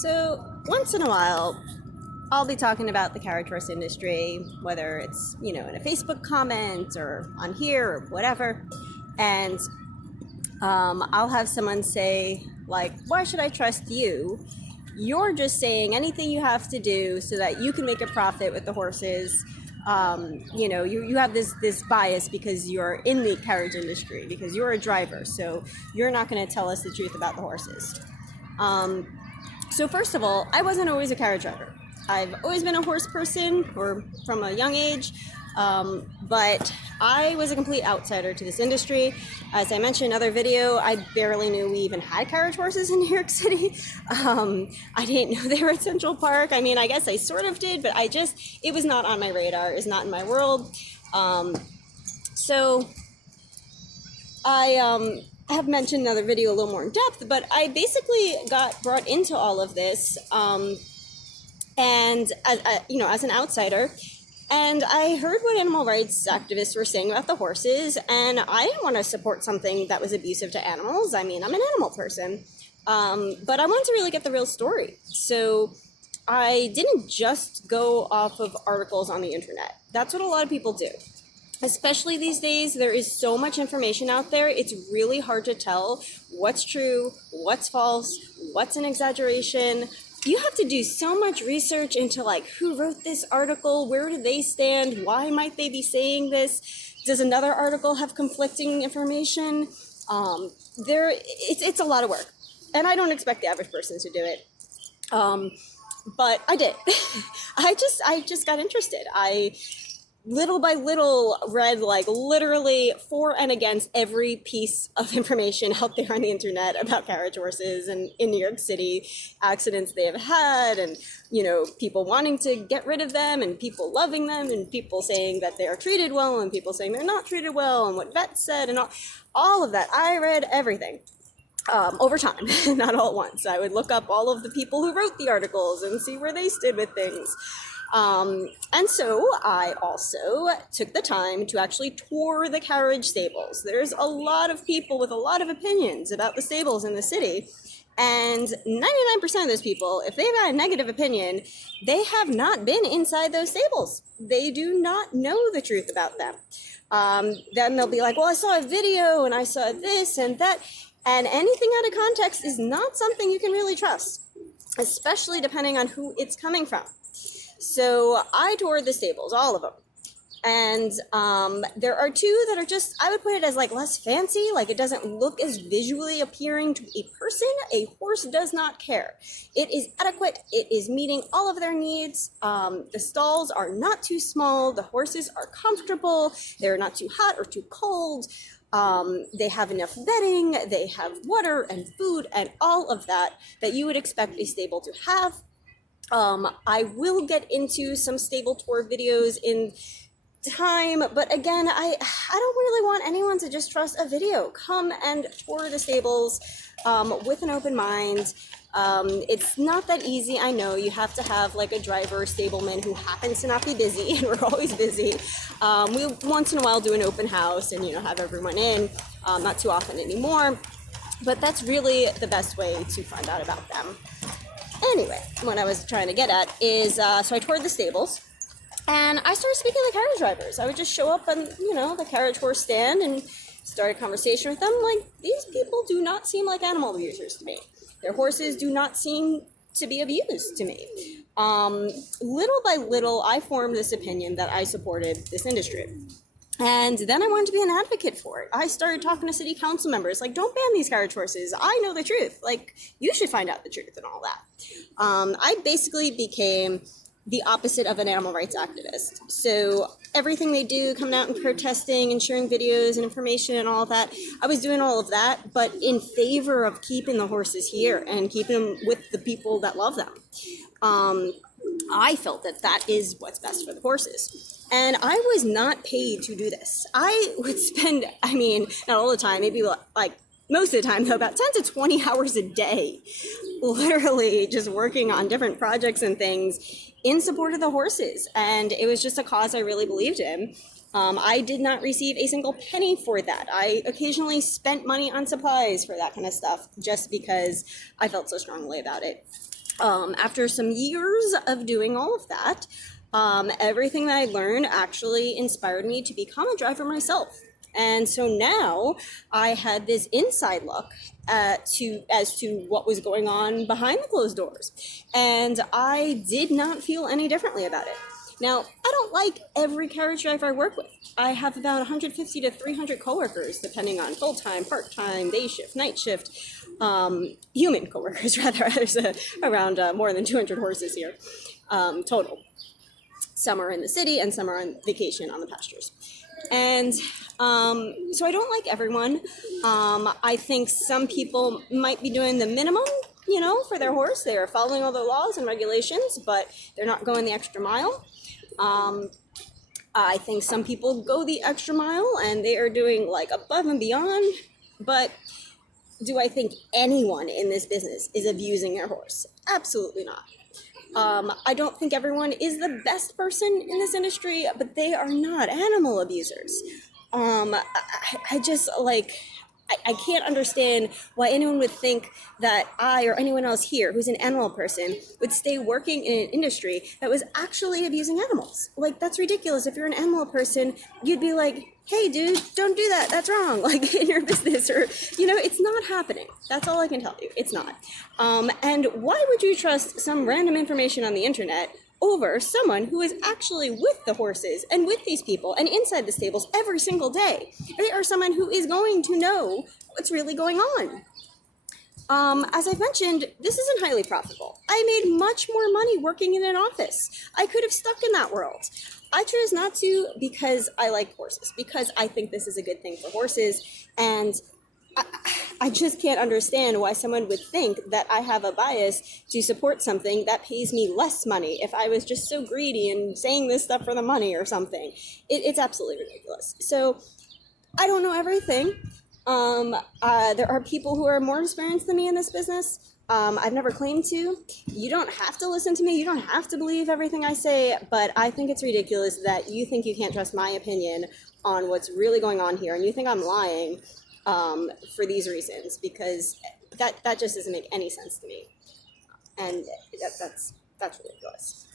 So once in a while, I'll be talking about the carriage horse industry, whether it's, in a Facebook comment or on here or whatever. And I'll have someone say, like, why should I trust you? You're just saying anything you have to do so that you can make a profit with the horses. You have this bias because you're in the carriage industry, because you're a driver. So you're not going to tell us the truth about the horses. So first of all, I wasn't always a carriage driver. I've always been a horse person, or from a young age, but I was a complete outsider to this industry. As I mentioned in another video, I barely knew we even had carriage horses in New York City. I didn't know they were at Central Park. I mean, I guess I sort of did, but it was not on my radar. It was not in my world. So I have mentioned another video a little more in depth, but I basically got brought into all of this, and as an outsider, and I heard what animal rights activists were saying about the horses, and I didn't want to support something that was abusive to animals. I mean, I'm an animal person, but I wanted to really get the real story. So I didn't just go off of articles on the internet. That's what a lot of people do. Especially these days, there is so much information out there. It's really hard to tell what's true, what's false, what's an exaggeration. You have to do so much research into who wrote this article, where do they stand, why might they be saying this, does another article have conflicting information? It's a lot of work, and I don't expect the average person to do it. But I did. I just got interested. I little by little read literally for and against every piece of information out there on the internet about carriage horses and in New York City, accidents they have had, and people wanting to get rid of them, and people loving them, and people saying that they are treated well, and people saying they're not treated well, and what vets said, and all of that. I read everything. Over time, not all at once. I would look up all of the people who wrote the articles and see where they stood with things. And so I also took the time to actually tour the carriage stables. There's a lot of people with a lot of opinions about the stables in the city. And 99% of those people, if they've got a negative opinion, they have not been inside those stables. They do not know the truth about them. Then they'll be like, well, I saw a video and I saw this and that. And anything out of context is not something you can really trust, especially depending on who it's coming from. So I toured the stables, all of them. And there are two that are just, I would put it as less fancy, it doesn't look as visually appealing to a person. A horse does not care. It is adequate. It is meeting all of their needs. The stalls are not too small. The horses are comfortable. They're not too hot or too cold. They have enough bedding. They have water and food and all of that you would expect a stable to have. I will get into some stable tour videos in time, but again, I don't really want anyone to just trust a video. Come and tour the stables with an open mind. It's not that easy. I know you have to have a driver, stableman who happens to not be busy, and we're always busy. We once in a while do an open house and have everyone in, not too often anymore, but that's really the best way to find out about them. Anyway, what I was trying to get at is, so I toured the stables, and I started speaking to the carriage drivers. I would just show up on, the carriage horse stand and start a conversation with them. These people do not seem like animal abusers to me. Their horses do not seem to be abused to me. Little by little, I formed this opinion that I supported this industry. And then I wanted to be an advocate for it. I started talking to city council members, don't ban these carriage horses. I know the truth. You should find out the truth and all that. I basically became the opposite of an animal rights activist. So everything they do, coming out and protesting and sharing videos and information and all of that, I was doing all of that, but in favor of keeping the horses here and keeping them with the people that love them. I felt that is what's best for the horses. And I was not paid to do this. I would spend, not all the time, maybe most of the time, though, about 10 to 20 hours a day, literally just working on different projects and things in support of the horses. And it was just a cause I really believed in. I did not receive a single penny for that. I occasionally spent money on supplies for that kind of stuff just because I felt so strongly about it. After some years of doing all of that, everything that I learned actually inspired me to become a driver myself. And so now I had this inside look as to what was going on behind the closed doors. And I did not feel any differently about it. Now, I don't like every carriage driver I work with. I have about 150 to 300 coworkers, depending on full-time, part-time, day shift, night shift, human coworkers rather. There's around more than 200 horses here total. Some are in the city and some are on vacation on the pastures. And so I don't like everyone. I think some people might be doing the minimum, for their horse. They are following all the laws and regulations, but they're not going the extra mile. I think some people go the extra mile and they are doing like above and beyond, but do I think anyone in this business is abusing their horse? Absolutely not. I don't think everyone is the best person in this industry, but they are not animal abusers. I just I can't understand why anyone would think that I or anyone else here who's an animal person would stay working in an industry that was actually abusing animals. Like, that's ridiculous. If you're an animal person, you'd be like, hey, dude, don't do that. That's wrong. Like, in your business, or, it's not happening. That's all I can tell you. It's not. And why would you trust some random information on the internet over someone who is actually with the horses and with these people and inside the stables every single day? They are someone who is going to know what's really going on. As I've mentioned, this isn't highly profitable. I made much more money working in an office. I could have stuck in that world. I chose not to because I like horses, because I think this is a good thing for horses, and I just can't understand why someone would think that I have a bias to support something that pays me less money if I was just so greedy and saying this stuff for the money or something. It's absolutely ridiculous. So I don't know everything. There are people who are more experienced than me in this business. I've never claimed to. You don't have to listen to me. You don't have to believe everything I say, but I think it's ridiculous that you think you can't trust my opinion on what's really going on here, and you think I'm lying for these reasons, because that just doesn't make any sense to me, and that's ridiculous.